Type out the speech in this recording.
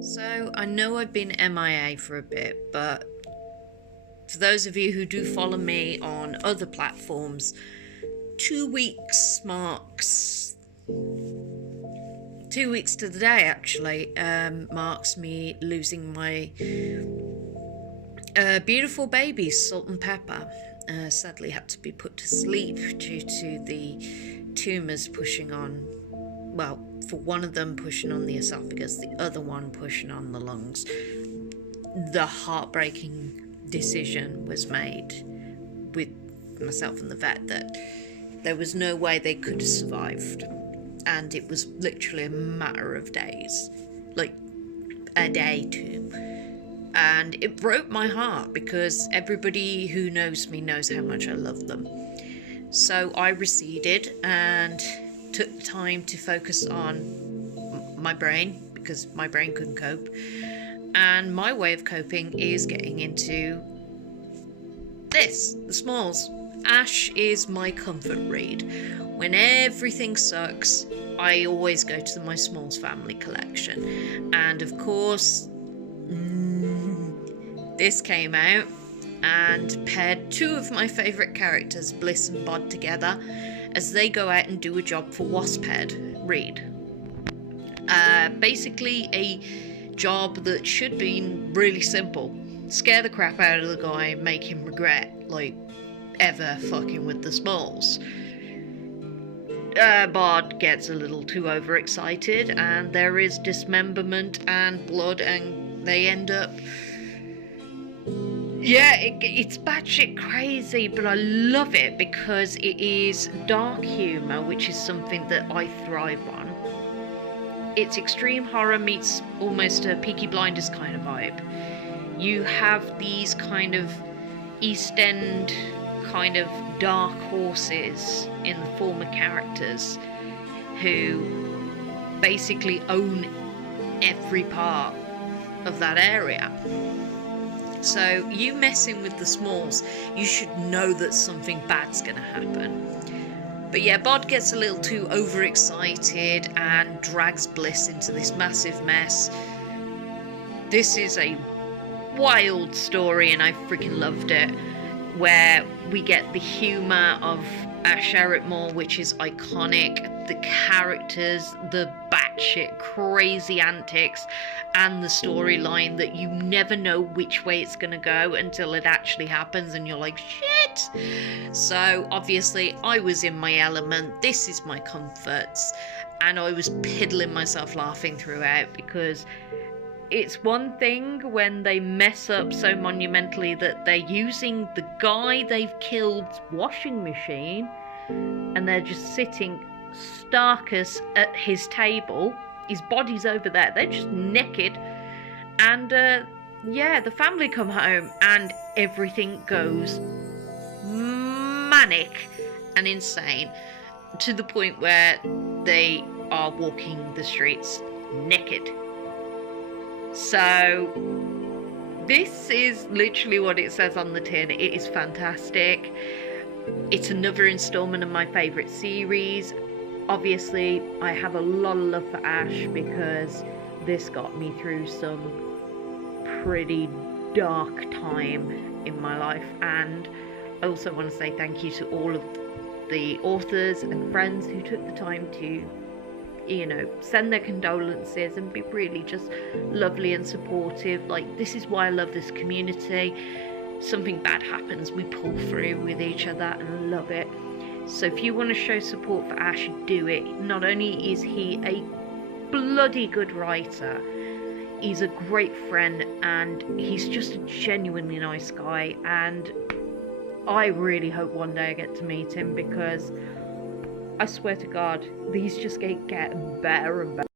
So, I know I've been MIA for a bit, but for those of you who do follow me on other platforms, 2 weeks marks 2 weeks to the day actually marks me losing my beautiful baby, Salt and Pepper. Sadly had to be put to sleep due to the tumours pushing on, well, for one of them pushing on the esophagus, the other one pushing on the lungs. The heartbreaking decision was made with myself and the vet that there was no way they could have survived, and it was literally a matter of days, like a day too. And it broke my heart because everybody who knows me knows how much I love them. So I receded and took the time to focus on my brain, because my brain couldn't cope. And my way of coping is getting into this, the Smalls. Ash is my comfort read. When everything sucks, I always go to my Smalls family collection. And of course, this came out and paired two of my favourite characters, Bliss and Bod, together as they go out and do a job for Wasphead Reed. Basically a job that should be really simple. Scare the crap out of the guy, make him regret, like, ever fucking with the Smalls. Bod gets a little too overexcited and there is dismemberment and blood, and they end up... Yeah, it's batshit crazy, but I love it because it is dark humour, which is something that I thrive on. It's extreme horror meets almost a Peaky Blinders kind of vibe. You have these kind of East End kind of dark horses in the form of characters who basically own every part of that area. So you messing with the Smalls, you should know that something bad's gonna happen. But yeah, Bod gets a little too overexcited and drags Bliss into this massive mess. This is a wild story and I freaking loved it, where we get the humour of Ash Ericmore, which is iconic, the characters, the batshit crazy antics, and the storyline that you never know which way it's gonna go until it actually happens and you're like, shit! So obviously I was in my element, this is my comforts, and I was piddling myself laughing throughout, because it's one thing when they mess up so monumentally that they're using the guy they've killed's washing machine and they're just sitting starkest at his table. His body's over there, they're just naked, and yeah, the family come home and everything goes manic and insane, to the point where they are walking the streets naked. So this is literally what it says on the tin. It is fantastic. It's another installment of my favourite series. Obviously, I have a lot of love for Ash because this got me through some pretty dark time in my life. And I also want to say thank you to all of the authors and friends who took the time to, you know, send their condolences and be really just lovely and supportive. Like, this is why I love this community. Something bad happens, we pull through with each other, and I love it. So if you want to show support for Ash, do it. Not only is he a bloody good writer, he's a great friend, and he's just a genuinely nice guy, and I really hope one day I get to meet him, because I swear to God, these just get better and better.